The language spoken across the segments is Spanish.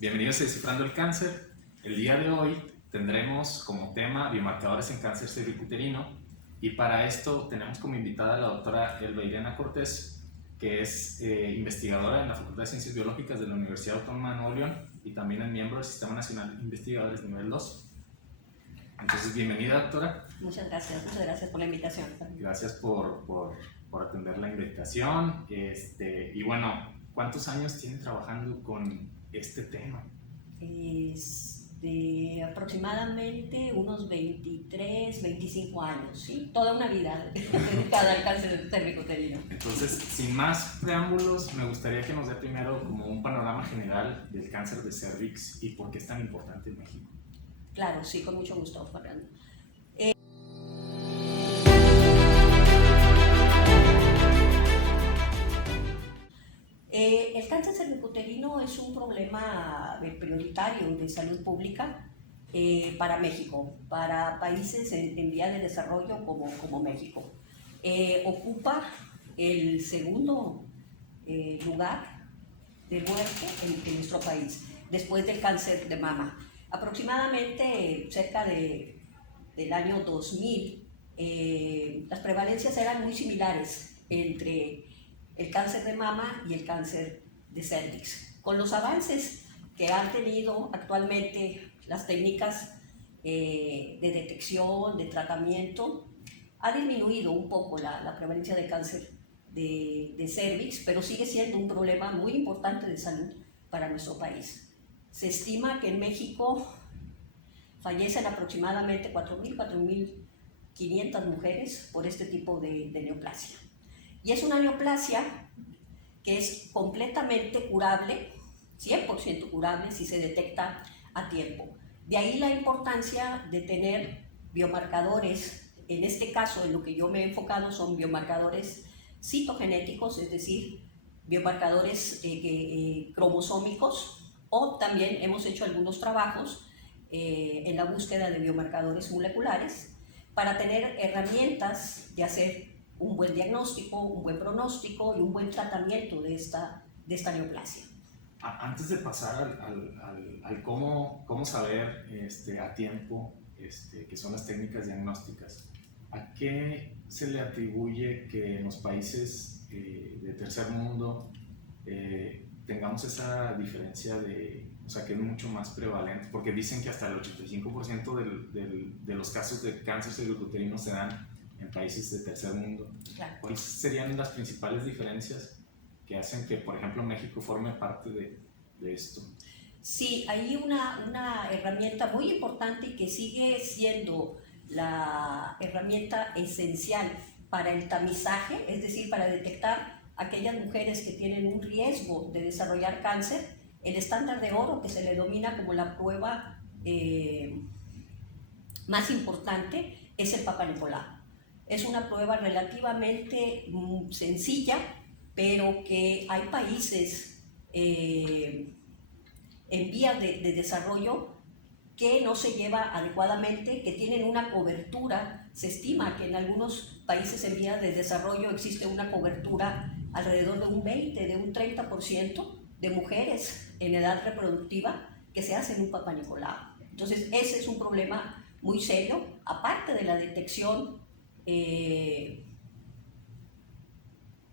Bienvenidos a Descifrando el Cáncer. El día de hoy tendremos como tema biomarcadores en cáncer cervicuterino y para esto tenemos como invitada a la doctora Elba Irena Cortés, que es investigadora en la Facultad de Ciencias Biológicas de la Universidad Autónoma de Nuevo León y también es miembro del Sistema Nacional de Investigadores Nivel 2. Entonces, bienvenida, doctora. Muchas gracias por la invitación. Gracias por atender la invitación. Y bueno, ¿cuántos años tiene trabajando con este tema? Aproximadamente unos 23, 25 años, ¿sí? Toda una vida dedicada al cáncer cervicuterino. Entonces, sin más preámbulos, me gustaría que nos dé primero como un panorama general del cáncer de cervix y por qué es tan importante en México. Claro, sí, con mucho gusto, Fernando. El cáncer cervicuterino es un problema prioritario de salud pública para México, para países en vía de desarrollo como México. Ocupa el segundo lugar de muerte en nuestro país, después del cáncer de mama. Aproximadamente cerca del año 2000, las prevalencias eran muy similares entre el cáncer de mama y el cáncer de cervix. Con los avances que han tenido actualmente las técnicas de detección, de tratamiento, ha disminuido un poco la prevalencia de cáncer de cervix, pero sigue siendo un problema muy importante de salud para nuestro país. Se estima que en México fallecen aproximadamente 4.500 mujeres por este tipo de neoplasia. Y es una neoplasia que es completamente curable, 100% curable si se detecta a tiempo. De ahí la importancia de tener biomarcadores, en este caso en lo que yo me he enfocado son biomarcadores citogenéticos, es decir, biomarcadores cromosómicos, o también hemos hecho algunos trabajos en la búsqueda de biomarcadores moleculares para tener herramientas de hacer un buen diagnóstico, un buen pronóstico y un buen tratamiento de esta neoplasia. Antes de pasar al cómo saber a tiempo qué son las técnicas diagnósticas, ¿a qué se le atribuye que en los países de tercer mundo tengamos esa diferencia o sea, que es mucho más prevalente? Porque dicen que hasta el 85% de los casos de cáncer cervicuterino se dan en países de tercer mundo. Claro. ¿Cuáles serían las principales diferencias que hacen que, por ejemplo, México forme parte de esto? Sí, hay una herramienta muy importante y que sigue siendo la herramienta esencial para el tamizaje, es decir, para detectar aquellas mujeres que tienen un riesgo de desarrollar cáncer. El estándar de oro, que se le denomina como la prueba más importante, es el Papa Nicolau. Es una prueba relativamente sencilla, pero que hay países en vías de desarrollo que no se lleva adecuadamente, que tienen una cobertura. Se estima que en algunos países en vías de desarrollo existe una cobertura alrededor de un 20, de un 30% de mujeres en edad reproductiva que se hacen un Papa Nicolau. Entonces ese es un problema muy serio, aparte de la detección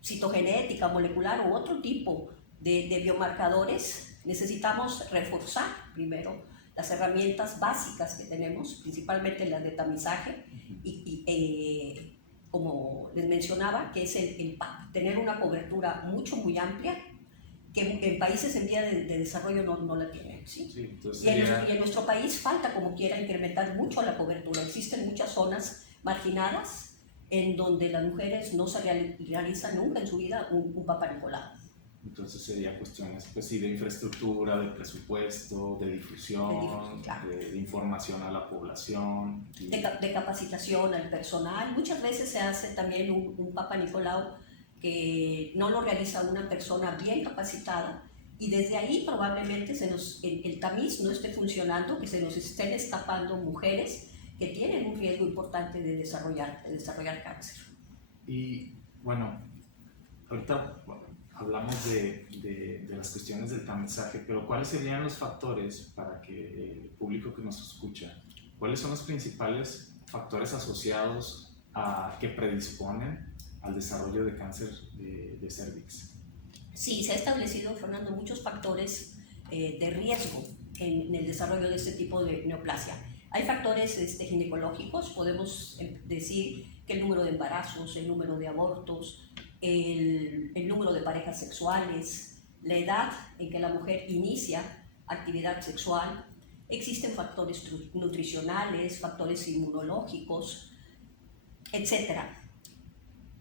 citogenética, molecular u otro tipo de biomarcadores. Necesitamos reforzar primero las herramientas básicas que tenemos, principalmente las de tamizaje y como les mencionaba, que es el PAP, tener una cobertura muy amplia que en países en vía de desarrollo no la tienen, ¿sí? Sí, y en nuestro país falta como quiera incrementar mucho la cobertura. Existen muchas zonas marginadas en donde las mujeres no se realizan nunca en su vida un Papa Nicolau. Entonces sería cuestiones pues, sí, de infraestructura, de presupuesto, de difusión, claro. de información a la población. De capacitación al personal. Muchas veces se hace también un Papa Nicolau que no lo realiza una persona bien capacitada y desde ahí probablemente el tamiz no esté funcionando, que se nos estén escapando mujeres que tienen un riesgo importante de desarrollar cáncer. Y bueno, ahorita hablamos de las cuestiones del tamizaje, pero ¿cuáles serían los factores para que el público que nos escucha, cuáles son los principales factores asociados a que predisponen al desarrollo de cáncer de cervix? Sí, se ha establecido, Fernando, muchos factores de riesgo en el desarrollo de este tipo de neoplasia. Hay factores ginecológicos, podemos decir que el número de embarazos, el número de abortos, el número de parejas sexuales, la edad en que la mujer inicia actividad sexual. Existen factores nutricionales, factores inmunológicos, etc.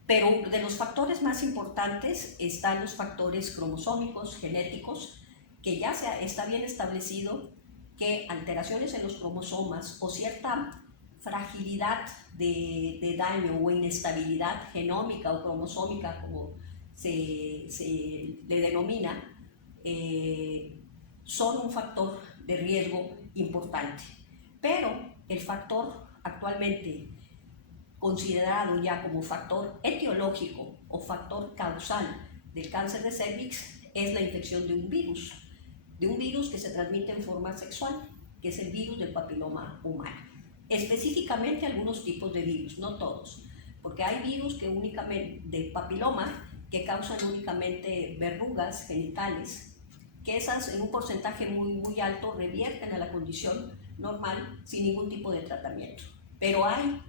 Pero de los factores más importantes están los factores cromosómicos, genéticos, que ya está bien establecido que alteraciones en los cromosomas o cierta fragilidad de daño o inestabilidad genómica o cromosómica, como se le denomina, son un factor de riesgo importante. Pero el factor actualmente considerado ya como factor etiológico o factor causal del cáncer de cervix es la infección de un virus que se transmite en forma sexual, que es el virus del papiloma humano. Específicamente algunos tipos de virus, no todos, porque hay virus que únicamente de papiloma que causan únicamente verrugas genitales, que esas en un porcentaje muy alto revierten a la condición normal sin ningún tipo de tratamiento. Pero hay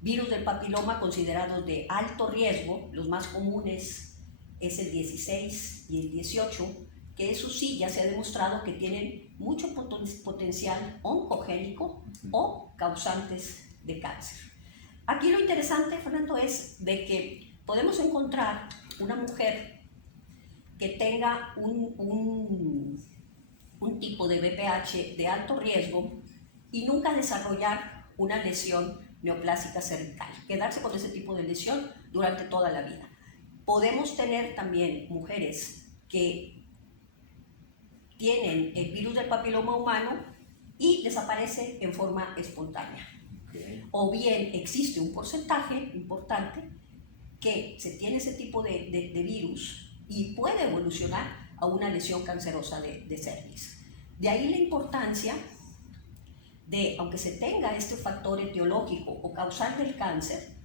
virus del papiloma considerados de alto riesgo, los más comunes es el 16 y el 18, que eso sí ya se ha demostrado que tienen mucho potencial oncogénico o causantes de cáncer. Aquí lo interesante, Fernando, es de que podemos encontrar una mujer que tenga un tipo de BPH de alto riesgo y nunca desarrollar una lesión neoplásica cervical, quedarse con ese tipo de lesión durante toda la vida. Podemos tener también mujeres que tienen el virus del papiloma humano y desaparece en forma espontánea. Okay. O bien existe un porcentaje importante que se tiene ese tipo de virus y puede evolucionar a una lesión cancerosa de cervix. De ahí la importancia de, aunque se tenga este factor etiológico o causal del cáncer,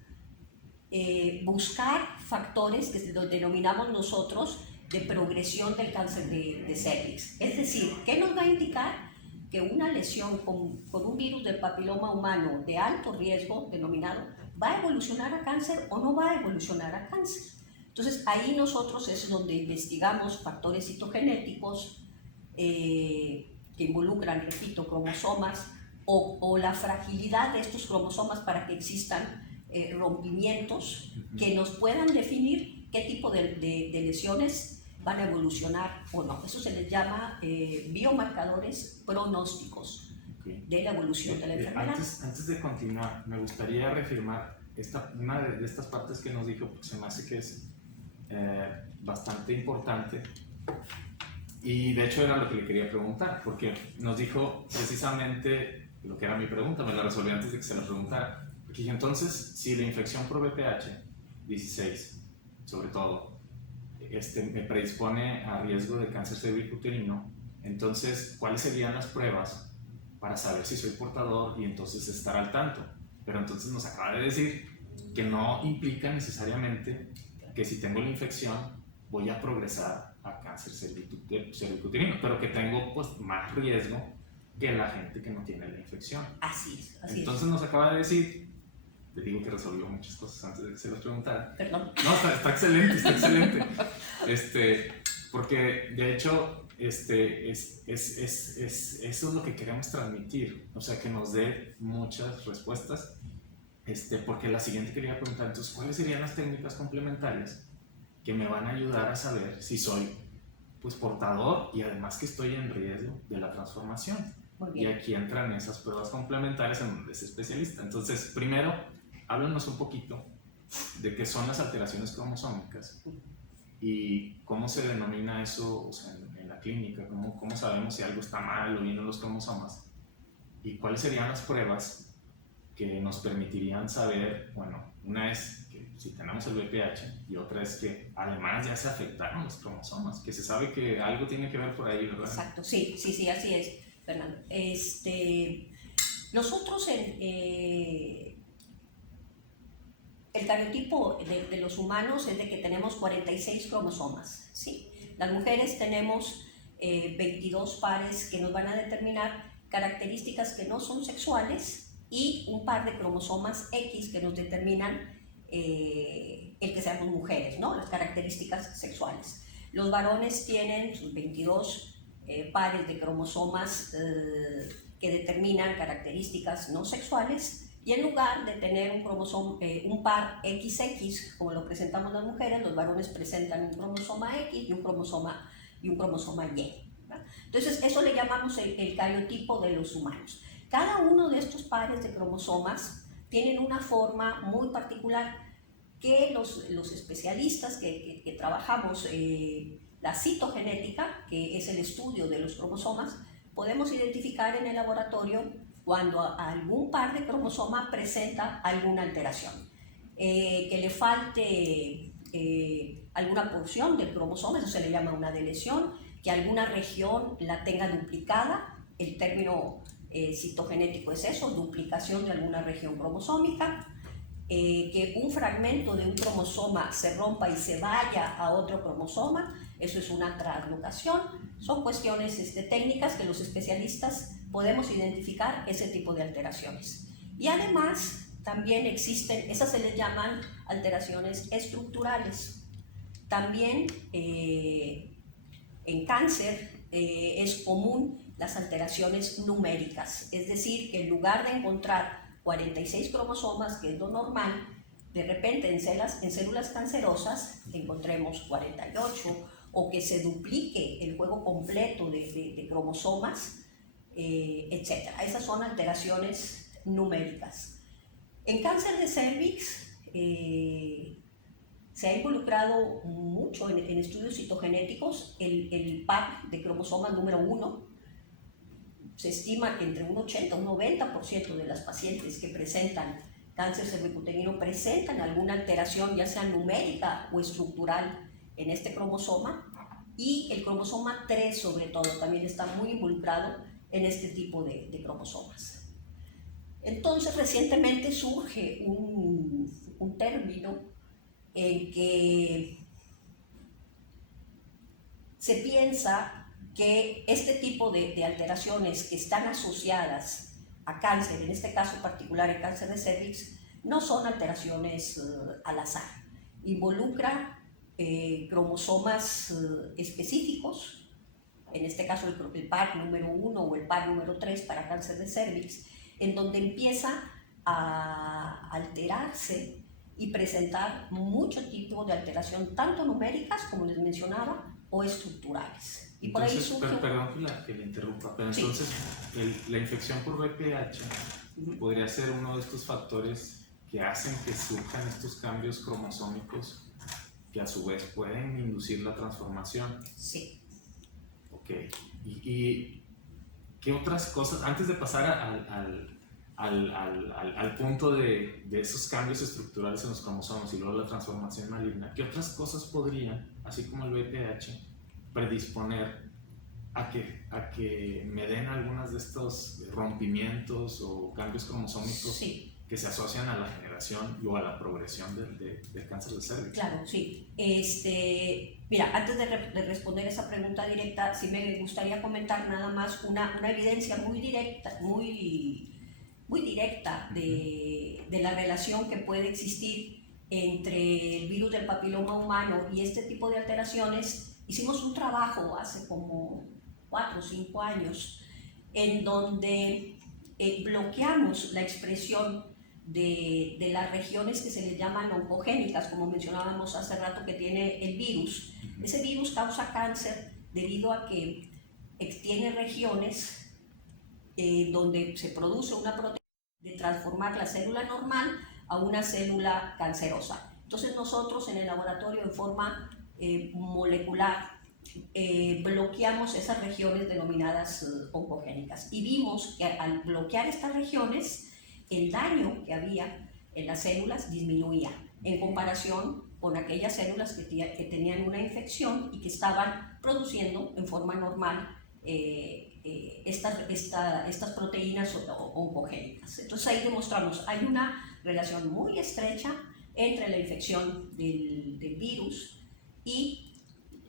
buscar factores que los denominamos nosotros de progresión del cáncer de cervix. Es decir, ¿qué nos va a indicar que una lesión con un virus del papiloma humano de alto riesgo, denominado, va a evolucionar a cáncer o no va a evolucionar a cáncer? Entonces, ahí nosotros es donde investigamos factores citogenéticos que involucran, repito, cromosomas o la fragilidad de estos cromosomas para que existan rompimientos que nos puedan definir qué tipo de lesiones van a evolucionar o no. Eso se les llama biomarcadores pronósticos de la evolución de la enfermedad. Antes de continuar, me gustaría reafirmar una de estas partes que nos dijo, porque se me hace que es bastante importante. Y de hecho era lo que le quería preguntar, porque nos dijo precisamente lo que era mi pregunta, me la resolví antes de que se la preguntara. Porque entonces, si la infección por BPH 16, sobre todo, me predispone a riesgo de cáncer cervicuterino, entonces, ¿cuáles serían las pruebas para saber si soy portador y entonces estar al tanto? Pero entonces nos acaba de decir que no implica necesariamente que si tengo la infección voy a progresar a cáncer cervicuterino, pero que tengo pues más riesgo que la gente que no tiene la infección. Así es. Entonces nos acaba de decir, le digo que resolvió muchas cosas antes de que se las preguntara. Perdón. No, está excelente, está excelente. Porque de hecho eso es lo que queremos transmitir, o sea, que nos dé muchas respuestas. Porque la siguiente quería preguntar, entonces, ¿cuáles serían las técnicas complementarias que me van a ayudar a saber si soy pues portador y además que estoy en riesgo de la transformación? Y aquí entran esas pruebas complementarias en donde es especialista. Entonces, primero, háblanos un poquito de qué son las alteraciones cromosómicas y cómo se denomina eso, o sea, en la clínica, cómo sabemos si algo está mal o bien en los cromosomas, y cuáles serían las pruebas que nos permitirían saber, bueno, una es que si tenemos el VPH, y otra es que además ya se afectaron los cromosomas, que se sabe que algo tiene que ver por ahí, ¿verdad? Exacto, sí, así es, Fernando. Nosotros el cariotipo de los humanos es de que tenemos 46 cromosomas, ¿sí? Las mujeres tenemos 22 pares que nos van a determinar características que no son sexuales y un par de cromosomas X que nos determinan el que seamos mujeres, ¿no? Las características sexuales. Los varones tienen sus 22 pares de cromosomas que determinan características no sexuales, y en lugar de tener un par XX, como lo presentamos las mujeres, los varones presentan un cromosoma X y un cromosoma Y. ¿Verdad? Entonces, eso le llamamos el cariotipo de los humanos. Cada uno de estos pares de cromosomas tienen una forma muy particular que los especialistas que trabajamos la citogenética, que es el estudio de los cromosomas, podemos identificar en el laboratorio cuando algún par de cromosomas presenta alguna alteración, que le falte alguna porción del cromosoma, eso se le llama una deleción, que alguna región la tenga duplicada, el término citogenético es eso, duplicación de alguna región cromosómica, que un fragmento de un cromosoma se rompa y se vaya a otro cromosoma, eso es una translocación. Son cuestiones técnicas que los especialistas podemos identificar ese tipo de alteraciones. Y además también existen, esas se les llaman alteraciones estructurales. También en cáncer es común las alteraciones numéricas, es decir, que en lugar de encontrar 46 cromosomas, que es lo normal, de repente en células cancerosas encontremos 48, o que se duplique el juego completo de cromosomas, etc. Esas son alteraciones numéricas. En cáncer de cervix se ha involucrado mucho en estudios citogenéticos el par de cromosomas número 1. Se estima que entre un 80 y un 90% de las pacientes que presentan cáncer cervicuterino presentan alguna alteración, ya sea numérica o estructural, en este cromosoma, y el cromosoma 3 sobre todo también está muy involucrado en este tipo de cromosomas. Entonces recientemente surge un término en que se piensa que este tipo de alteraciones que están asociadas a cáncer, en este caso particular el cáncer de cervix, no son alteraciones al azar. Involucra cromosomas específicos, en este caso el par número 1 o el par número 3 para cáncer de cervix, en donde empieza a alterarse y presentar mucho tipo de alteración, tanto numéricas, como les mencionaba, o estructurales. Y por entonces, ahí surge... perdón que le interrumpa, pero sí. Entonces la infección por VPH podría ser uno de estos factores que hacen que surjan estos cambios cromosómicos que a su vez pueden inducir la transformación. Sí. Ok. ¿Y qué otras cosas, antes de pasar al punto de esos cambios estructurales en los cromosomas y luego la transformación maligna, qué otras cosas podrían, así como el VPH, predisponer a que me den algunas de estos rompimientos o cambios cromosómicos Sí. que se asocian a la generación o a la progresión del cáncer de cervix? Claro, sí. Mira, antes de responder esa pregunta directa, sí me gustaría comentar nada más una evidencia muy directa de la relación que puede existir entre el virus del papiloma humano y este tipo de alteraciones. Hicimos un trabajo hace como 4 o 5 años en donde bloqueamos la expresión de las regiones que se les llaman oncogénicas, como mencionábamos hace rato, que tiene el virus. Ese virus causa cáncer debido a que tiene regiones donde se produce una proteína de transformar la célula normal a una célula cancerosa. Entonces nosotros en el laboratorio, en forma molecular, bloqueamos esas regiones denominadas oncogénicas, y vimos que al bloquear estas regiones el daño que había en las células disminuía. en comparación con aquellas células que tenían una infección y que estaban produciendo en forma normal estas proteínas oncogénicas. Entonces ahí demostramos, hay una relación muy estrecha entre la infección del virus y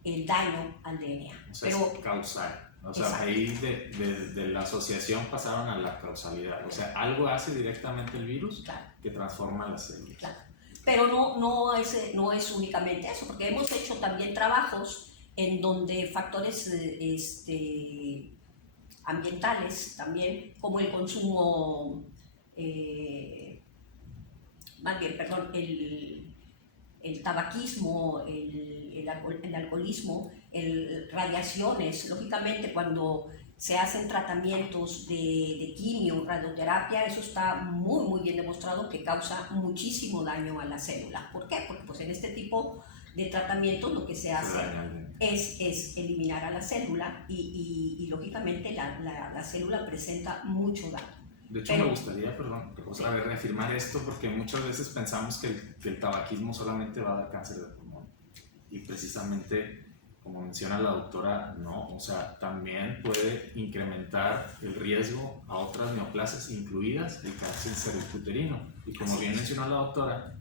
el daño al DNA. O sea, es causal. O sea, exacto. Ahí de la asociación pasaron a la causalidad. O sea, algo hace directamente el virus, claro, que transforma las células. Claro. Pero no es únicamente eso, porque hemos hecho también trabajos en donde factores ambientales también, como el consumo, el tabaquismo, el alcoholismo, radiaciones. Lógicamente, cuando se hacen tratamientos de quimio, radioterapia, eso está muy bien demostrado que causa muchísimo daño a la célula. ¿Por qué? Porque pues, en este tipo de tratamientos lo que se hace es eliminar a la célula y lógicamente la célula presenta mucho daño. De hecho, me gustaría, otra vez reafirmar esto, porque muchas veces pensamos que el tabaquismo solamente va a dar cáncer de pulmón. Y precisamente, como menciona la doctora, no, o sea, también puede incrementar el riesgo a otras neoplasias, incluidas el cáncer cervicuterino. Y como bien mencionó la doctora,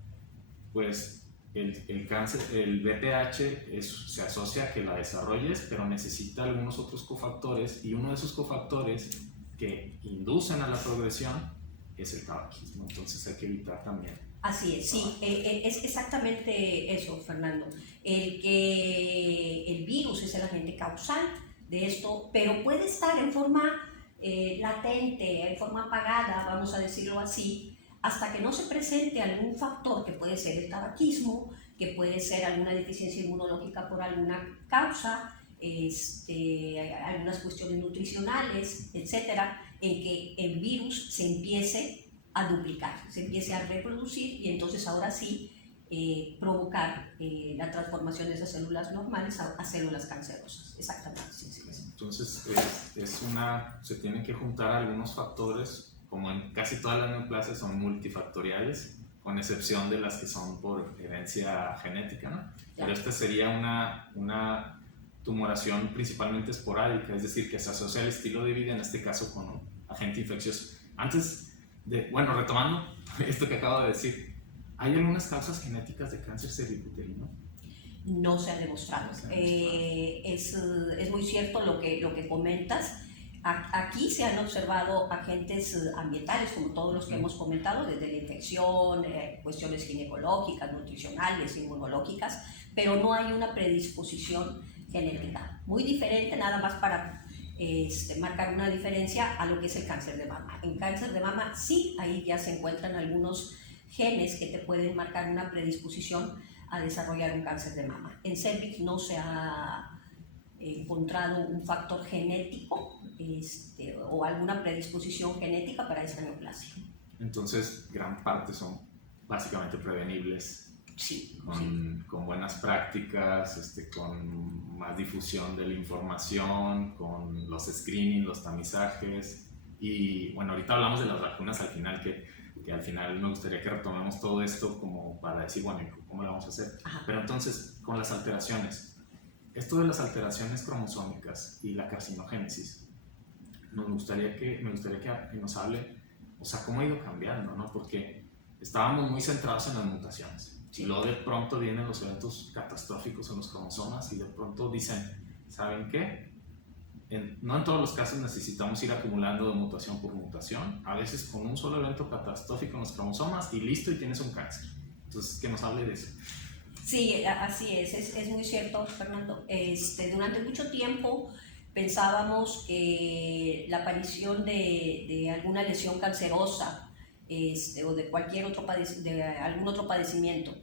pues el cáncer, el BPH se asocia a que la desarrolles, pero necesita algunos otros cofactores, y uno de esos cofactores que inducen a la progresión es el tabaquismo. Entonces hay que evitar también. Así es, sí, es exactamente eso, Fernando. El virus es el agente causal de esto, pero puede estar en forma latente, en forma apagada, vamos a decirlo así, hasta que no se presente algún factor, que puede ser el tabaquismo, que puede ser alguna deficiencia inmunológica por alguna causa, algunas cuestiones nutricionales, etcétera, en que el virus se empiece a duplicar, se empiece a reproducir y entonces ahora sí provocar la transformación de esas células normales a células cancerosas. Exactamente. Sí. Entonces se tienen que juntar algunos factores, como en casi todas las neoplasias son multifactoriales, con excepción de las que son por herencia genética, ¿no? Pero esta sería una tumoración principalmente esporádica, es decir, que se asocia al estilo de vida, en este caso con un agente infeccioso. Retomando esto que acabo de decir, ¿hay algunas causas genéticas de cáncer cervicuterino? No se ha demostrado. Es muy cierto lo que comentas. Aquí se han observado agentes ambientales, como todos los que hemos comentado, desde la infección, cuestiones ginecológicas, nutricionales, inmunológicas, pero no hay una predisposición genética. Muy diferente, nada más para marcar una diferencia a lo que es el cáncer de mama. En cáncer de mama sí, ahí ya se encuentran algunos genes que te pueden marcar una predisposición a desarrollar un cáncer de mama. En cervix no se ha encontrado un factor genético o alguna predisposición genética para esa neoplasia. Entonces, gran parte son básicamente prevenibles. Sí, con buenas prácticas, con más difusión de la información, con los screenings, los tamizajes. Y bueno, ahorita hablamos de las vacunas al final, que al final me gustaría que retomemos todo esto como para decir, bueno, ¿cómo lo vamos a hacer? Ajá. Pero entonces, con las alteraciones, esto de las alteraciones cromosómicas y la carcinogénesis, me gustaría que nos hable, o sea, cómo ha ido cambiando, ¿no? Porque estábamos muy centrados en las mutaciones. Y luego de pronto vienen los eventos catastróficos en los cromosomas y de pronto dicen, ¿saben qué? No en todos los casos necesitamos ir acumulando de mutación por mutación. A veces con un solo evento catastrófico en los cromosomas y listo, y tienes un cáncer. Entonces, que nos hable de eso. Sí, así es muy cierto, Fernando. Durante mucho tiempo pensábamos que la aparición de alguna lesión cancerosa o de algún otro padecimiento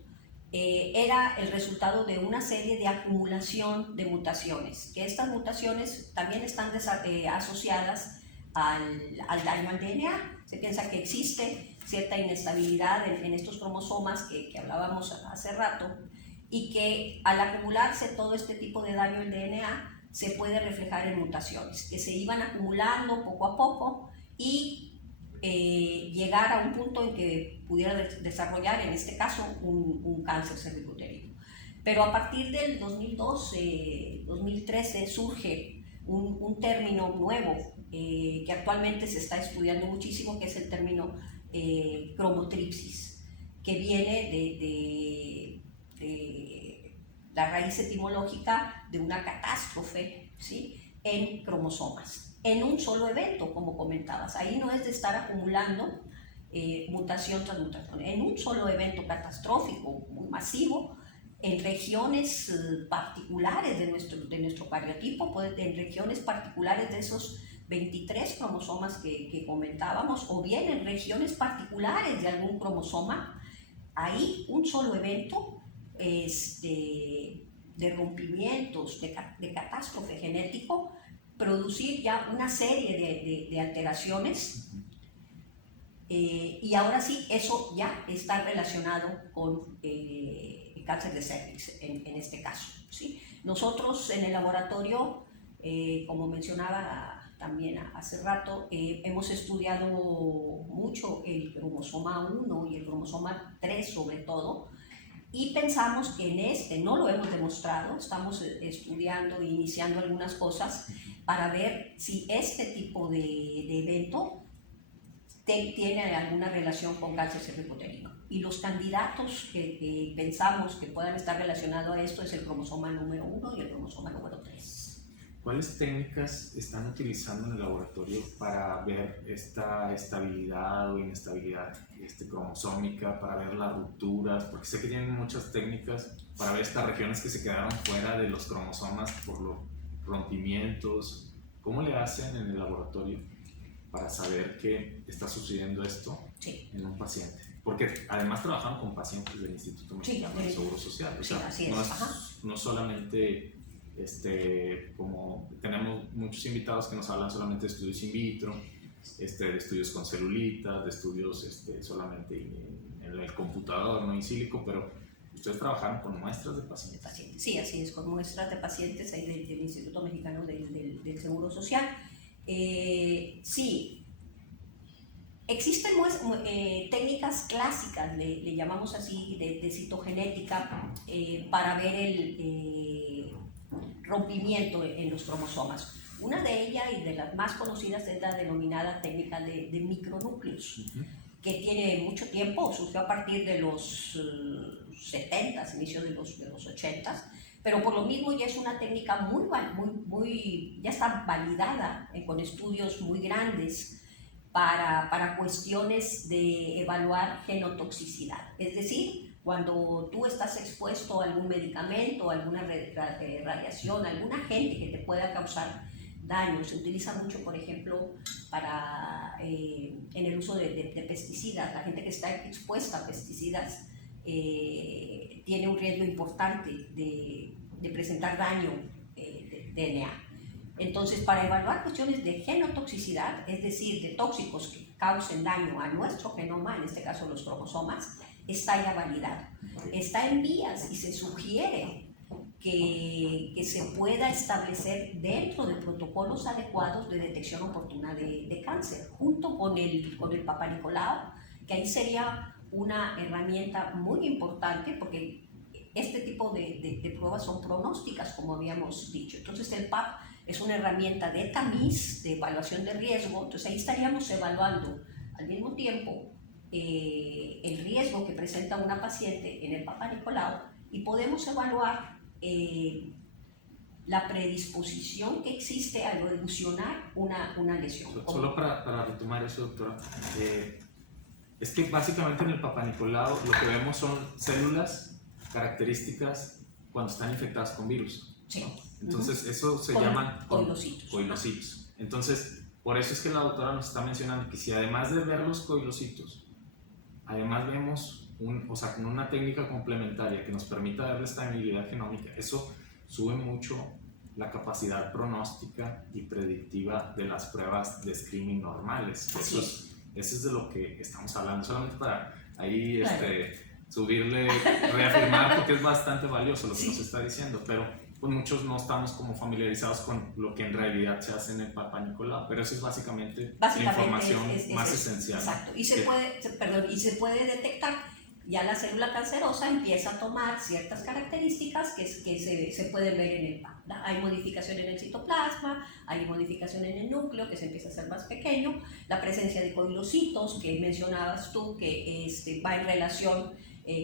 era el resultado de una serie de acumulación de mutaciones, que estas mutaciones también están asociadas al daño al DNA. Se piensa que existe cierta inestabilidad en estos cromosomas que hablábamos hace rato, y que al acumularse todo este tipo de daño al DNA se puede reflejar en mutaciones que se iban acumulando poco a poco y llegar a un punto en que pudiera desarrollar, en este caso, un cáncer cervicuterino. Pero a partir del 2012, 2013 surge un término nuevo que actualmente se está estudiando muchísimo, que es el término cromotripsis, que viene de la raíz etimológica de una catástrofe, ¿sí?, en cromosomas, en un solo evento, como comentabas. Ahí no es de estar acumulando mutación tras mutación, en un solo evento catastrófico, muy masivo, en regiones particulares de nuestro cariotipo, en regiones particulares de esos 23 cromosomas que comentábamos, o bien en regiones particulares de algún cromosoma. Ahí un solo evento de rompimientos, de catástrofe genético, producir ya una serie de alteraciones, y ahora sí, eso ya está relacionado con el cáncer de cervix, en este caso, ¿sí? Nosotros en el laboratorio, como mencionaba también hace rato, hemos estudiado mucho el cromosoma 1 y el cromosoma 3 sobre todo, y pensamos que en no lo hemos demostrado, estamos estudiando e iniciando algunas cosas para ver si este tipo de evento tiene alguna relación con cáncer cervicuterino. Y los candidatos que pensamos que puedan estar relacionados a esto es el cromosoma número 1 y el cromosoma número 3. ¿Cuáles técnicas están utilizando en el laboratorio para ver esta estabilidad o inestabilidad cromosómica, para ver las rupturas? Porque sé que tienen muchas técnicas para ver estas regiones que se quedaron fuera de los cromosomas por los rompimientos. ¿Cómo le hacen en el laboratorio para saber que está sucediendo esto en un paciente? Porque además trabajan con pacientes del Instituto Mexicano del Seguro Social. O sea, no solamente como tenemos muchos invitados que nos hablan solamente de estudios in vitro, de estudios con celulitas, de estudios solamente en el computador, no in silico, pero ustedes trabajaron con muestras de pacientes. Sí, así es, con muestras de pacientes ahí del Instituto Mexicano del Seguro Social. Sí, existen técnicas clásicas, le llamamos así, de citogenética, para ver el rompimiento en los cromosomas. Una de ellas y de las más conocidas es la denominada técnica de micronúcleos, que tiene mucho tiempo, surgió a partir de los 70s, inicio de los 80s, pero por lo mismo ya es una técnica ya está validada con estudios muy grandes para cuestiones de evaluar genotoxicidad. Es decir, cuando tú estás expuesto a algún medicamento, a alguna radiación, a algún agente que te pueda causar daño, se utiliza mucho, por ejemplo, en el uso de pesticidas. La gente que está expuesta a pesticidas tiene un riesgo importante de presentar daño de DNA. Entonces, para evaluar cuestiones de genotoxicidad, es decir, de tóxicos que causen daño a nuestro genoma, en este caso los cromosomas, está ya validado. Está en vías y se sugiere que se pueda establecer dentro de protocolos adecuados de detección oportuna de cáncer, junto con el Papa Nicolau, que ahí sería una herramienta muy importante, porque este tipo de pruebas son pronósticas, como habíamos dicho. Entonces el PAP es una herramienta de tamiz, de evaluación de riesgo. Entonces ahí estaríamos evaluando al mismo tiempo el riesgo que presenta una paciente en el Papa Nicolau, y podemos evaluar la predisposición que existe a evolucionar una lesión. Solo para retomar eso, doctora, es que básicamente en el Papa Nicolau lo que vemos son células características cuando están infectadas con virus. Sí. Entonces eso se llaman coilocitos. Entonces, por eso es que la doctora nos está mencionando que si además de ver los coilocitos, además vemos con una técnica complementaria que nos permita darle estabilidad genómica, eso sube mucho la capacidad pronóstica y predictiva de las pruebas de screening normales. Eso es de lo que estamos hablando, solamente para ahí subirle, reafirmar, porque es bastante valioso lo que nos está diciendo. Pero pues muchos no estamos como familiarizados con lo que en realidad se hace en el Papa Nicolau, pero eso es básicamente la información más esencial. Exacto, y se puede detectar. Ya la célula cancerosa empieza a tomar ciertas características que se pueden ver en el PAP. Hay modificación en el citoplasma, hay modificación en el núcleo que se empieza a hacer más pequeño, la presencia de coilocitos que mencionabas tú que va en relación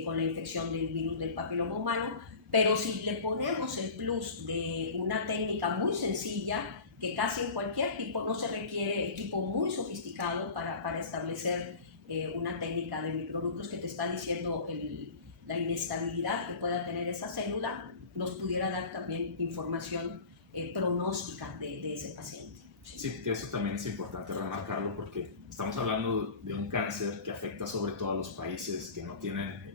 con la infección del virus del papiloma humano, pero si le ponemos el plus de una técnica muy sencilla, que casi en cualquier tipo no se requiere equipo muy sofisticado para establecer una técnica de micronúcleos que te está diciendo la inestabilidad que pueda tener esa célula, nos pudiera dar también información pronóstica de ese paciente. Sí, que eso también es importante remarcarlo porque estamos hablando de un cáncer que afecta sobre todo a los países que no tienen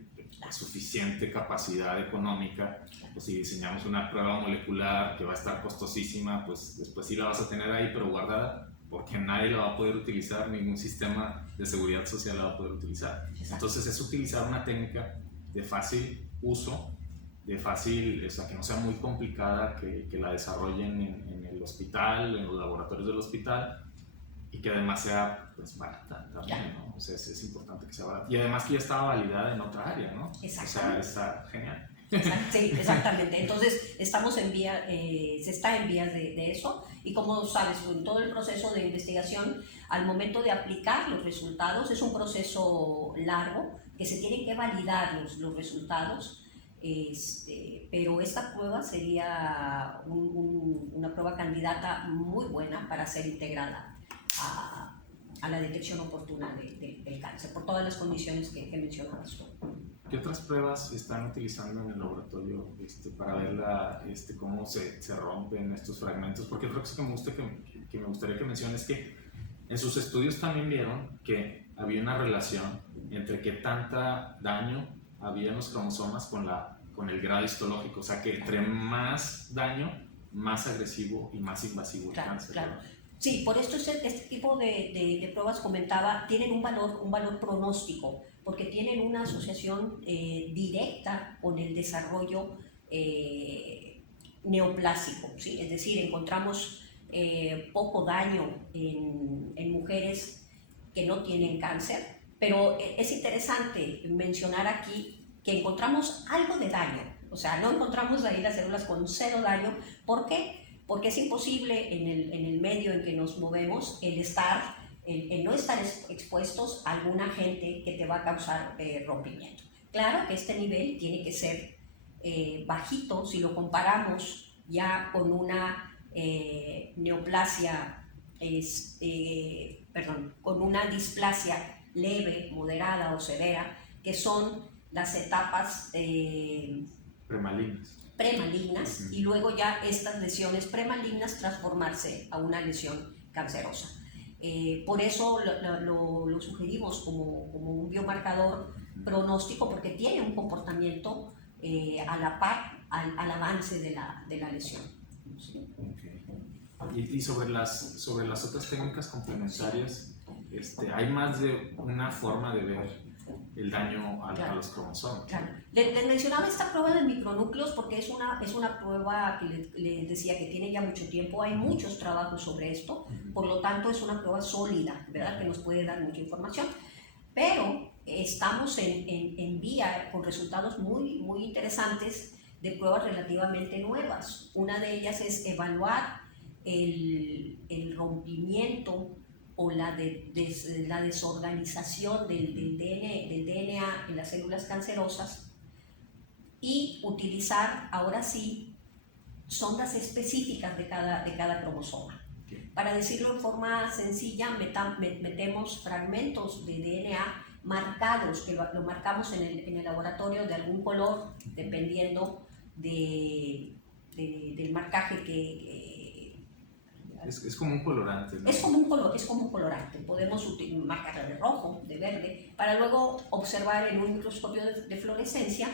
suficiente capacidad económica. Pues si diseñamos una prueba molecular que va a estar costosísima, pues después sí la vas a tener ahí pero guardada, porque nadie la va a poder utilizar, ningún sistema de seguridad social la va a poder utilizar. Entonces es utilizar una técnica de fácil uso, o sea, que no sea muy complicada, que la desarrollen en el hospital, en los laboratorios del hospital, y que además sea pues barata también, ¿no? O sea, es importante que sea barata. Y además que ya está validada en otra área, ¿no? O sea, está genial. Sí, exactamente. Entonces, se está en vías de eso, y como sabes, en todo el proceso de investigación, al momento de aplicar los resultados, es un proceso largo, que se tienen que validar los resultados, pero esta prueba sería una prueba candidata muy buena para ser integrada a la detección oportuna del cáncer, por todas las condiciones que mencionabas tú. ¿Qué otras pruebas están utilizando en el laboratorio para ver cómo se rompen estos fragmentos? Porque otra cosa que me gustaría que menciones es que en sus estudios también vieron que había una relación entre qué tanta daño había en los cromosomas con el grado histológico. O sea, que entre más daño, más agresivo y más invasivo el cáncer. Claro. Sí, por esto este tipo de pruebas, comentaba, tienen un valor pronóstico, porque tienen una asociación directa con el desarrollo neoplásico, ¿sí? Es decir, encontramos poco daño en mujeres que no tienen cáncer, pero es interesante mencionar aquí que encontramos algo de daño, o sea, no encontramos ahí las células con cero daño. ¿Por qué? Porque es imposible en el medio en que nos movemos el no estar expuestos a algún agente que te va a causar rompimiento. Claro que este nivel tiene que ser bajito si lo comparamos ya con una neoplasia, con una displasia leve, moderada o severa, que son las etapas premalignas, y luego ya estas lesiones premalignas transformarse a una lesión cancerosa. Por eso lo sugerimos como un biomarcador pronóstico, porque tiene un comportamiento a la par al avance de la lesión. ¿Sí? Okay. Y sobre las otras técnicas complementarias, hay más de una forma de ver el daño a los cromosomas. Claro. Les mencionaba esta prueba de micronúcleos porque es una prueba que les decía que tiene ya mucho tiempo, hay muchos trabajos sobre esto, por lo tanto es una prueba sólida, ¿verdad? Que nos puede dar mucha información, pero estamos en vía con resultados muy, muy interesantes de pruebas relativamente nuevas. Una de ellas es evaluar el rompimiento o la desorganización del DNA en las células cancerosas, y utilizar ahora sí sondas específicas de cada cromosoma. Para decirlo en forma sencilla, metemos fragmentos de DNA marcados, que lo marcamos en el laboratorio de algún color, dependiendo del marcaje que es como un colorante, ¿no? Es como un colorante. Podemos marcarlo de rojo, de verde, para luego observar en un microscopio de fluorescencia,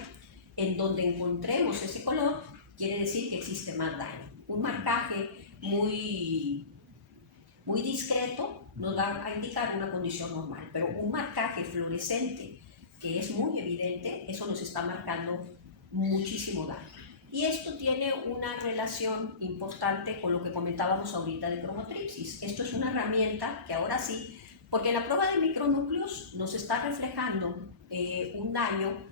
en donde encontremos ese color, quiere decir que existe más daño. Un marcaje muy discreto nos va a indicar una condición normal, pero un marcaje fluorescente que es muy evidente, eso nos está marcando muchísimo daño. Y esto tiene una relación importante con lo que comentábamos ahorita de cromotripsis. Esto es una herramienta que ahora sí, porque en la prueba de micronúcleos nos está reflejando un daño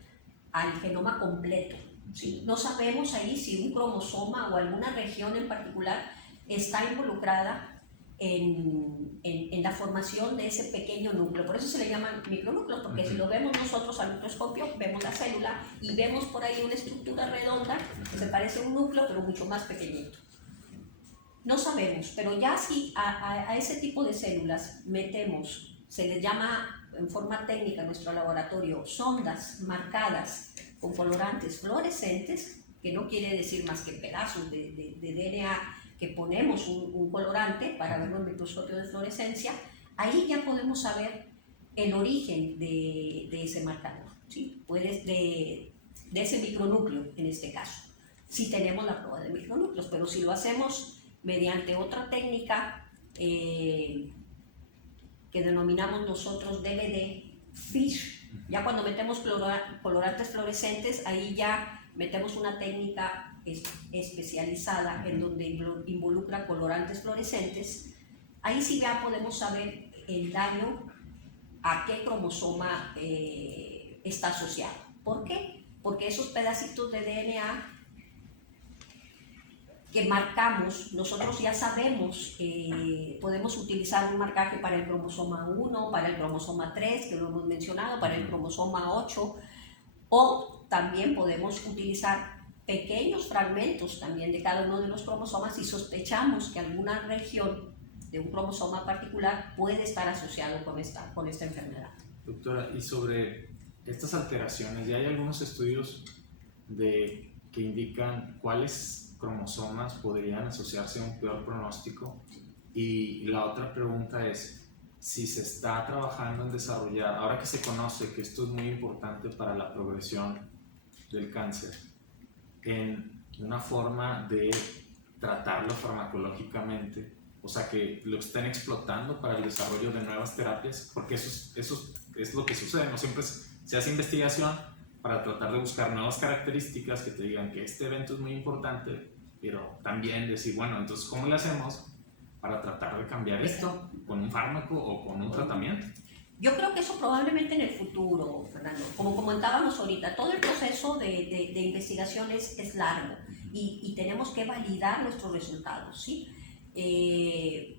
al genoma completo. ¿Sí? No sabemos ahí si un cromosoma o alguna región en particular está involucrada en la formación de ese pequeño núcleo. Por eso se le llaman micronúcleos, porque si lo vemos nosotros al microscopio, vemos la célula y vemos por ahí una estructura redonda que se parece a un núcleo, pero mucho más pequeñito. No sabemos, pero ya si a ese tipo de células metemos, se les llama en forma técnica en nuestro laboratorio, sondas marcadas con colorantes fluorescentes, que no quiere decir más que pedazos de DNA que ponemos un colorante para verlo en el microscopio de fluorescencia, ahí ya podemos saber el origen de ese marcador, ¿sí? de ese micronúcleo en este caso, si tenemos la prueba de micronúcleos, pero si lo hacemos mediante otra técnica que denominamos nosotros DVD, FISH, ya cuando metemos colorantes fluorescentes, ahí ya metemos una técnica especializada en donde involucra colorantes fluorescentes. Ahí sí ya podemos saber el daño a qué cromosoma está asociado. ¿Por qué? Porque esos pedacitos de DNA que marcamos, nosotros ya sabemos, podemos utilizar un marcaje para el cromosoma 1, para el cromosoma 3, que lo hemos mencionado, para el cromosoma 8, o también podemos utilizar pequeños fragmentos también de cada uno de los cromosomas si sospechamos que alguna región de un cromosoma particular puede estar asociado con esta enfermedad. Doctora, y sobre estas alteraciones, ¿ya hay algunos estudios que indican cuáles cromosomas podrían asociarse a un peor pronóstico? Y la otra pregunta es, si se está trabajando en desarrollar, ahora que se conoce que esto es muy importante para la progresión del cáncer, en una forma de tratarlo farmacológicamente, o sea, que lo estén explotando para el desarrollo de nuevas terapias, porque eso es lo que sucede, no siempre se hace investigación para tratar de buscar nuevas características que te digan que este evento es muy importante, pero también decir, bueno, entonces, ¿cómo le hacemos para tratar de cambiar esto con un fármaco o con un tratamiento? Yo creo que eso probablemente en el futuro, Fernando. Como comentábamos ahorita, todo el proceso de investigación es largo y tenemos que validar nuestros resultados, ¿sí?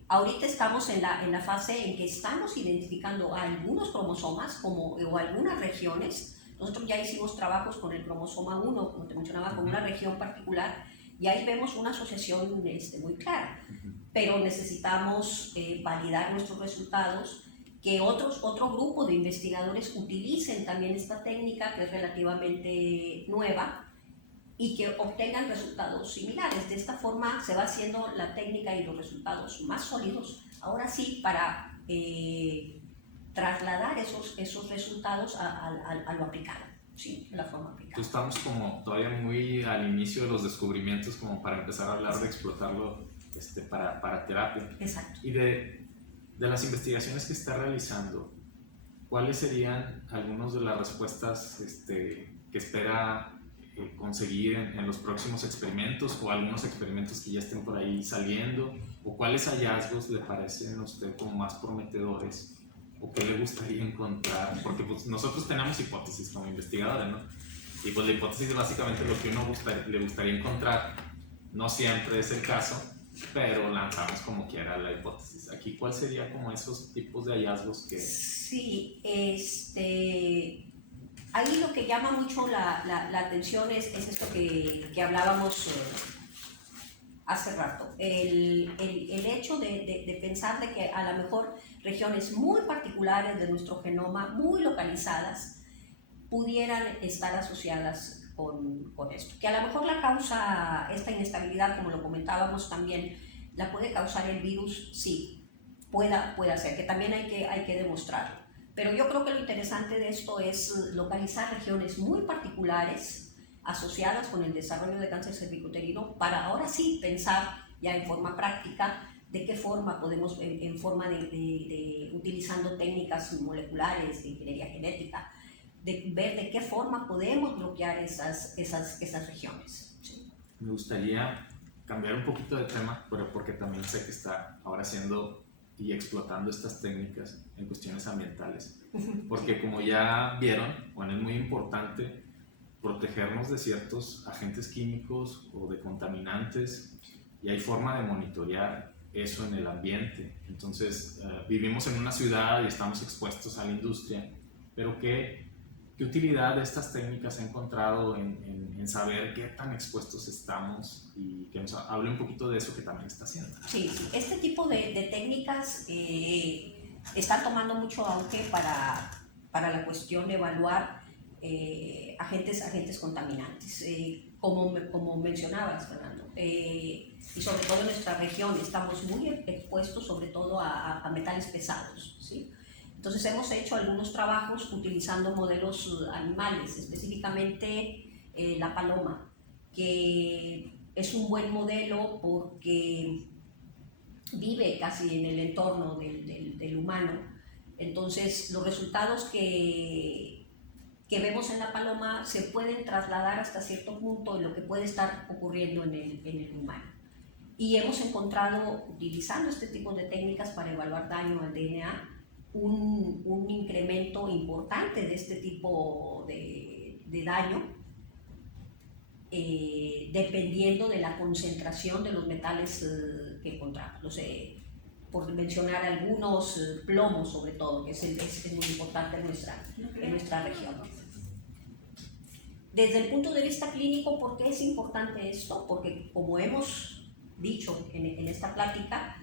Ahorita estamos en la fase en que estamos identificando algunos cromosomas o algunas regiones. Nosotros ya hicimos trabajos con el cromosoma 1, como te mencionaba, con una región particular, y ahí vemos una asociación muy clara. Pero necesitamos validar nuestros resultados, que otro grupo de investigadores utilicen también esta técnica que es relativamente nueva y que obtengan resultados similares. De esta forma se va haciendo la técnica y los resultados más sólidos, ahora sí, para trasladar esos resultados a lo aplicado, ¿sí? A la forma aplicada. Entonces estamos como todavía muy al inicio de los descubrimientos como para empezar a hablar de explotarlo para terapia. Exacto. Y de las investigaciones que está realizando, ¿cuáles serían algunas de las respuestas que espera conseguir en los próximos experimentos, o algunos experimentos que ya estén por ahí saliendo, o cuáles hallazgos le parecen a usted como más prometedores, o qué le gustaría encontrar? Porque pues, nosotros tenemos hipótesis como investigadores, ¿no? Y pues la hipótesis es básicamente lo que uno le gustaría encontrar. No siempre es el caso, pero lanzamos como quiera la hipótesis. Aquí, ¿cuál sería como esos tipos de hallazgos que...? Sí, ahí lo que llama mucho la atención es esto que hablábamos hace rato. El hecho de pensar de que a lo mejor regiones muy particulares de nuestro genoma, muy localizadas, pudieran estar asociadas con esto. Que a lo mejor la causa, esta inestabilidad, como lo comentábamos también, la puede causar el virus, sí, puede ser, que también hay que demostrarlo. Pero yo creo que lo interesante de esto es localizar regiones muy particulares asociadas con el desarrollo de cáncer cervicuterino para ahora sí pensar ya en forma práctica de qué forma podemos, en forma de utilizando técnicas moleculares de ingeniería genética, de ver de qué forma podemos bloquear esas regiones. ¿Sí? Me gustaría cambiar un poquito de tema, pero porque también sé que está ahora haciendo y explotando estas técnicas en cuestiones ambientales. Porque como ya vieron, bueno, es muy importante protegernos de ciertos agentes químicos o de contaminantes, y hay forma de monitorear eso en el ambiente. Entonces, vivimos en una ciudad y estamos expuestos a la industria, pero ¿qué utilidad de estas técnicas he encontrado en saber qué tan expuestos estamos y que nos hable un poquito de eso que también está haciendo? Sí, sí. Este tipo de técnicas están tomando mucho auge para la cuestión de evaluar agentes contaminantes. Como mencionabas, Fernando, y sobre todo en nuestra región estamos muy expuestos sobre todo a metales pesados, ¿sí? Entonces hemos hecho algunos trabajos utilizando modelos animales, específicamente la paloma, que es un buen modelo porque vive casi en el entorno del humano. Entonces los resultados que vemos en la paloma se pueden trasladar hasta cierto punto en lo que puede estar ocurriendo en el humano. Y hemos encontrado, utilizando este tipo de técnicas para evaluar daño al DNA, un incremento importante de este tipo de daño, dependiendo de la concentración de los metales que encontramos. Por mencionar algunos, plomo sobre todo, que es muy importante en nuestra región. Desde el punto de vista clínico, ¿por qué es importante esto? Porque como hemos dicho en esta plática,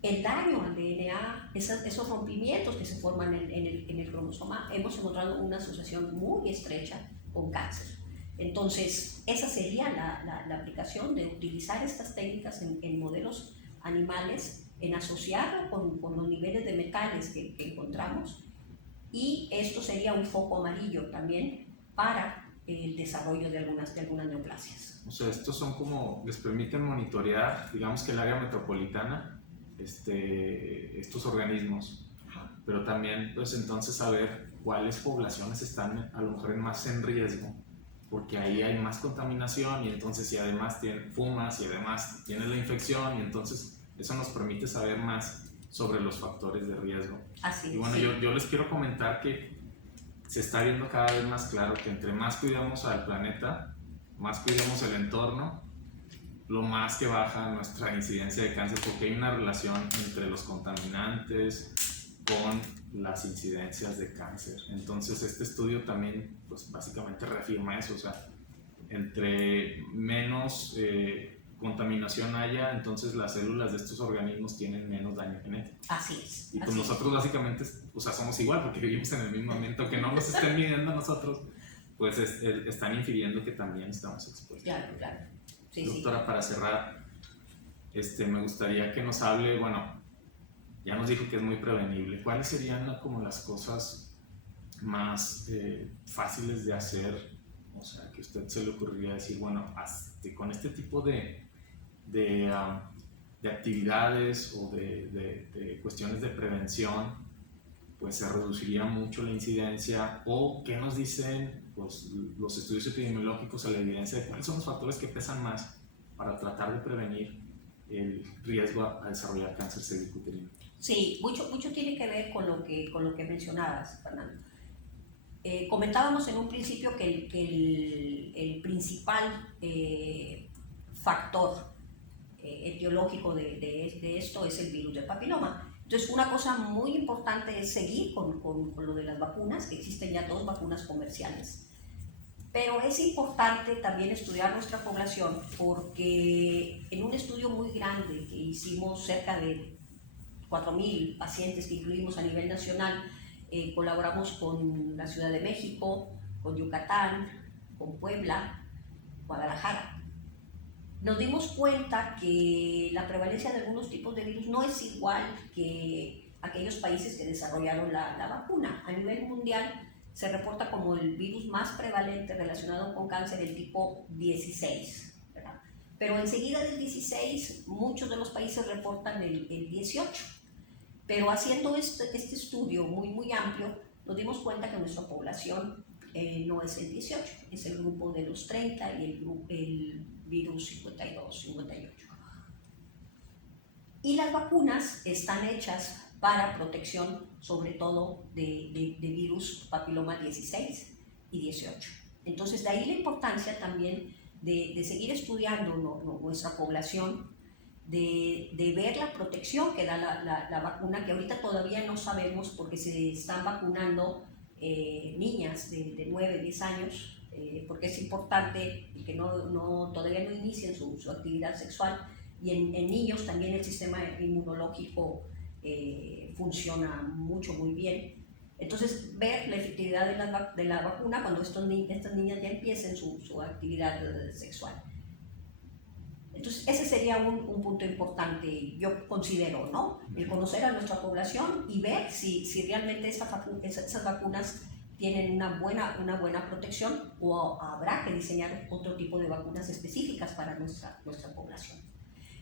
el daño al DNA, esos rompimientos que se forman en el cromosoma, hemos encontrado una asociación muy estrecha con cáncer. Entonces, esa sería la aplicación de utilizar estas técnicas en modelos animales, en asociarlo con los niveles de metales que encontramos, y esto sería un foco amarillo también para el desarrollo de algunas neoplasias. O sea, estos son como, les permiten monitorear, digamos que el área metropolitana, estos organismos, pero también pues entonces saber cuáles poblaciones están a lo mejor más en riesgo, porque ahí hay más contaminación, y entonces si además fumas y además tienes la infección, y entonces eso nos permite saber más sobre los factores de riesgo. Así es. Y bueno, sí. yo les quiero comentar que se está viendo cada vez más claro que entre más cuidamos al planeta, más cuidamos el entorno, lo más que baja nuestra incidencia de cáncer, porque hay una relación entre los contaminantes con las incidencias de cáncer. Entonces este estudio también pues básicamente reafirma eso, o sea, entre menos contaminación haya, entonces las células de estos organismos tienen menos daño genético. Así es. Y pues nosotros básicamente, o sea, somos igual porque vivimos en el mismo ambiente, aunque no nos estén midiendo nosotros, pues están infiriendo que también estamos expuestos. Claro, claro. Sí, Doctora, sí. para cerrar, me gustaría que nos hable, bueno, ya nos dijo que es muy prevenible. ¿Cuáles serían como las cosas más fáciles de hacer? O sea, que a usted se le ocurriría decir, bueno, con este tipo de actividades o de cuestiones de prevención, pues se reduciría mucho la incidencia. ¿O qué nos dicen pues, los estudios epidemiológicos a la evidencia de cuáles son los factores que pesan más para tratar de prevenir el riesgo a desarrollar cáncer cervicuterino? Sí, mucho tiene que ver con lo que mencionabas, Fernando. Comentábamos en un principio que el principal factor etiológico de esto es el virus del papiloma. Entonces, una cosa muy importante es seguir con lo de las vacunas, que existen ya 2 vacunas comerciales. Pero es importante también estudiar nuestra población, porque en un estudio muy grande que hicimos, cerca de 4,000 pacientes que incluimos a nivel nacional, colaboramos con la Ciudad de México, con Yucatán, con Puebla, Guadalajara. Nos dimos cuenta que la prevalencia de algunos tipos de virus no es igual que aquellos países que desarrollaron la vacuna. A nivel mundial se reporta como el virus más prevalente relacionado con cáncer el tipo 16, ¿verdad? Pero enseguida del 16 muchos de los países reportan el 18. Pero haciendo este estudio muy amplio, nos dimos cuenta que nuestra población no es el 18, es el grupo de los 30 y el virus 52, 58. Y las vacunas están hechas para protección sobre todo de virus papiloma 16 y 18. Entonces, de ahí la importancia también de seguir estudiando nuestra población, de ver la protección que da la vacuna, que ahorita todavía no sabemos porque se están vacunando niñas de 9, 10 años, porque es importante que todavía no inicien su actividad sexual, y en niños también el sistema inmunológico funciona muy bien. Entonces, ver la efectividad de la vacuna cuando estas niñas ya empiecen su actividad sexual. Entonces, ese sería un punto importante, yo considero, ¿no? El conocer a nuestra población y ver si realmente esas vacunas tienen una buena protección, o habrá que diseñar otro tipo de vacunas específicas para nuestra población.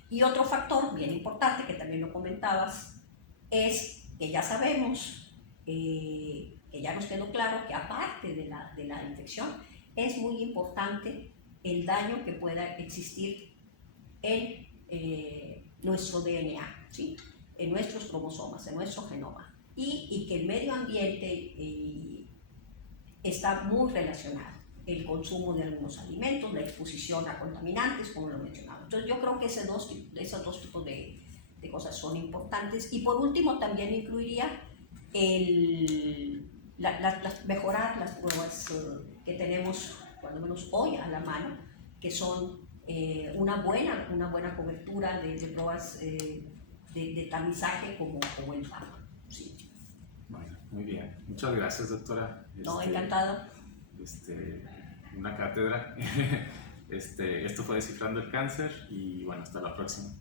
Y otro factor bien importante, que también lo comentabas, es que ya sabemos, que ya nos quedó claro que aparte de la infección, es muy importante el daño que pueda existir en nuestro DNA, ¿sí? En nuestros cromosomas, en nuestro genoma, y que el medio ambiente está muy relacionado. El consumo de algunos alimentos, la exposición a contaminantes, como lo mencionaba. Entonces yo creo que esos dos tipos de cosas son importantes. Y por último también incluiría mejorar las pruebas que tenemos, cuando menos hoy, a la mano, que son una buena cobertura de pruebas de tamizaje como el PAP. Sí. Bueno, muy bien. Muchas gracias, doctora. No, encantada. Una cátedra. Esto fue Descifrando el Cáncer y bueno, hasta la próxima.